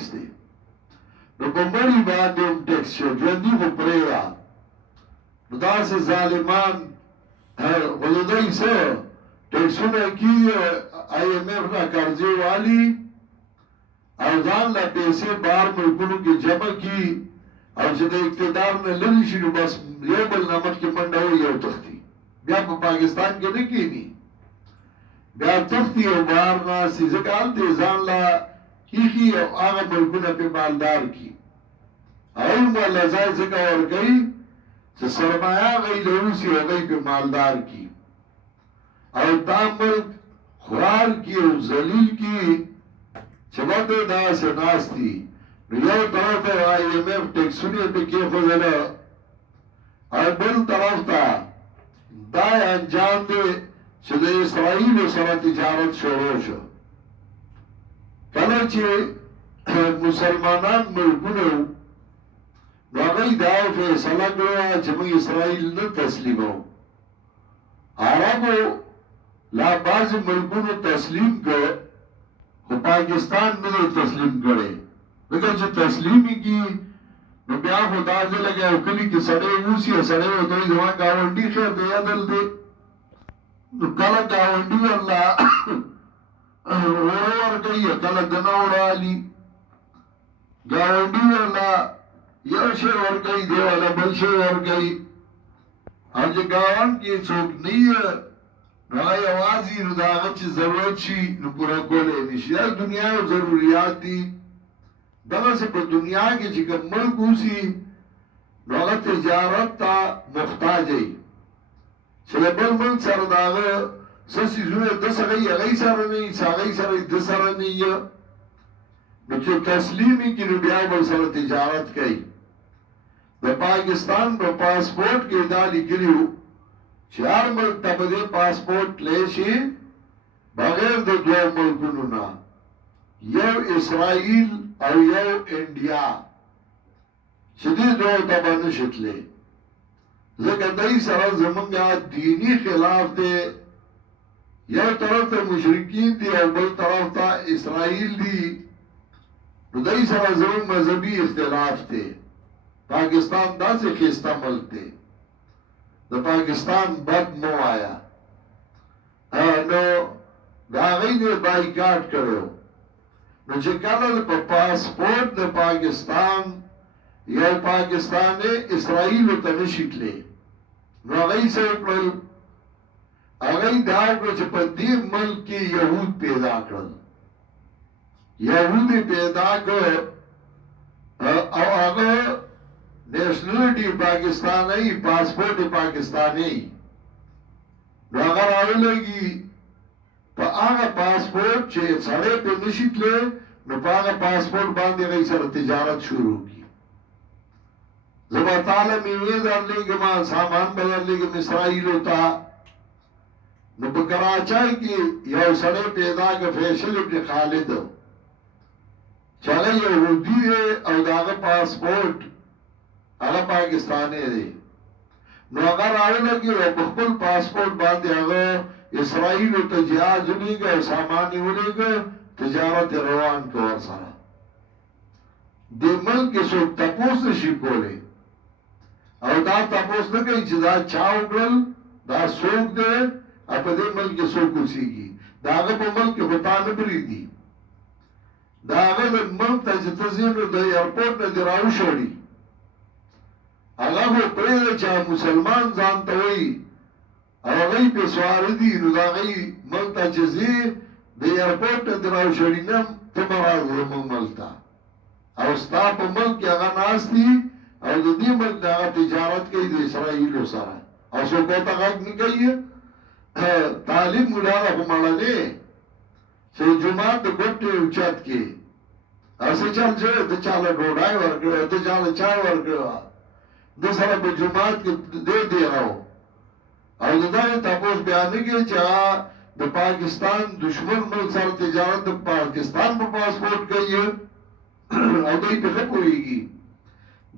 ټیکس دی نو په مړي باندې هم ټیکس شو ژوندي خو پرېږده نو داسې ظالمان غلودی څه ټیکسونه کېږي IMF نه قرضې والي او ځان له پیسې بهر ملکونو کې جمع کړي او چې د اقتدار نه لرې شي نو بس یو بل نه مخکې منډه وي او تښتي بیا په پاکستان کې نه کښېني بیا تښتي او بهر ناستي ځکه هلته یې ځان له ایښي او هغه ملکونه پرې مالدار کړي هغوی هم الله ځای ځکه ورکوي چې سرمایه هغوی له اوسي هغوی پرې مالدار کړي او دا ملک خوار کړي او ذلیل کړي چې ماته داسې ناست دي نو یو طرف ته IMF ټیکسونه پې کېښودله او بل طرف ته دا انجام دی چې د اسرائیلو سره تجارت شروع شو کله چې مسلمانان ملکونه نو هغوی دا فیصله کړه چې موږ اسرائیل نه تسلیمو عربو لا بعض ملکونو تسلیم کړ خو پاکستان نه تسلیم کړي لکه چې تسلیمي کی نو بیا خو دا ځای لګي او کلی کې سړی اوسي سړی ورته وایي زما ګاونډي خیر دی عدل دی نو کله ګاونډي الله ورکوي کله دنه ورالي ګاونډي الله یو شی ورکوي دی والا بل شی ورکوي او چې ګاونډ کې څوک نه نو هغه یوازې نو د هغه چې ضرورت شي نو پوره کولی نشي دا دنیا یو ضروریات دي دغسې په دنیا کې چې کوم ملک اوسي نو هغه تجارت ته محتاج وي چې د بل ملک سره د هغه څه څیزونه ده سره یې هغوی سره نه وي څه هغوی سره یې ده سره نه وي نو چې تسلیم یې کړي نو بیا بل سره تجارت کوي د پاکستان په پاسپورټ کې دا لیکلي وو چې هر ملک ته به دې پاسپورټ لی شي بغیر د دوه ملکونو نه یو اسرائیل او یو انډیا چې دې دوه ته به نه شي تللی ځکه دوی سره زمونږ دیني خلاف دی یو طرف ته مشرکین دي او بل طرف ته اسرائیل دي نو دوی سره زمونږ مذهبي اختلاف دی پاکستان داسې ښایسته ملک دی د پاکستان بد مو آیا نو دا هغوی نه بایکاټ کړو نو چې کله په پاسپورټ د پاکستان یو پاکستانی اسرائیلو ته نشي تللی نو هغوی څه وکړل هغوی دا وکړه چې په دې ملک کې یهود پیدا کړل یهود یې پیدا کړ او هغه نیشنلٹی پاکستانی پاسپورٹ پاکستانی نو هغه راولګي په هغه پاسپورټ چې سړی پې نشي تللی نو په هغه پاسپورټ باندې هغوی سره تجارت شروع کړي زه به تاله میوې درلېږم سامان به درلېږم اسرائیلو ته نو په کراچۍ کې یو سړی پیدا کړ فیصل ابن خالد چې هغه یهودي دی او د هغه پاسپورټ هغه پاکستانی دی نو هغه راولګي او په خپل پاسپورټ باندې هغه اسرائیلو ته جهاز ولېږه او سامان یې ولېږه تجارت روان کړ ورسره دې ملک کې څوک تپوس نشي کولی او دا تپوس نه کوي چې دا چا وکړل دا څوک دی او په دې ملک کې څوک اوسېږي د هغه په ملک کې خو تا نه بریږدي د هغه ملک ته چې ته ځې نو د ایرپورټ نه دې راوشړي هغه خو پرېږده چې مسلمان ځان ته وایي او هغوی پې سواره دي نو د هغوی ملک ته چې ځې د ایرپورټ نه دې راوشړي نه ته به راځې زموږ ملک ته او ستا په ملک کې هغه ناست دي او د دې ملک د هغه تجارت کوي د اسرائیلو سره او څوک ورته غږ نه کوي طالب مولا ده خو مړه دی چې جومات د ګوټې اوچت کې هسې چل شوی ته چاله ډوډۍ ورکړې ته چاله چای ورکړه د سره په جومات کې دی راو او د دغې تپوس بیا نه کوي چې هغه د پاکستان دشمن ملک سره تجارت د پاکستان په پاسپورټ کوي او دوی پې ښه پوهېږي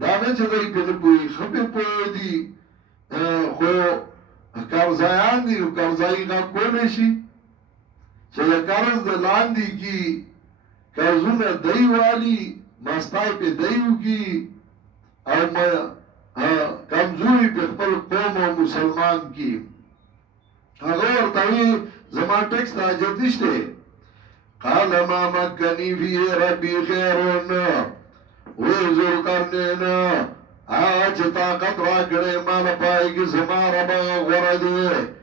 دا نه چې دوی پې نه پوهېږي ښه پې پوهېدي خو قرضایان دي نو قرضایي غږ کولی شي چې د قرض د لاندې کې قرضونه دی والی مستای په دیو کی او کمزوری په خپل قوم او مسلمان کی هغه ورته زما ټیکس حاجت نشته قال ما مکنی فی ربی خیرون وی ذوالقرنین آج طاقت را کړې ما نه پای کې زما رب غوړه دی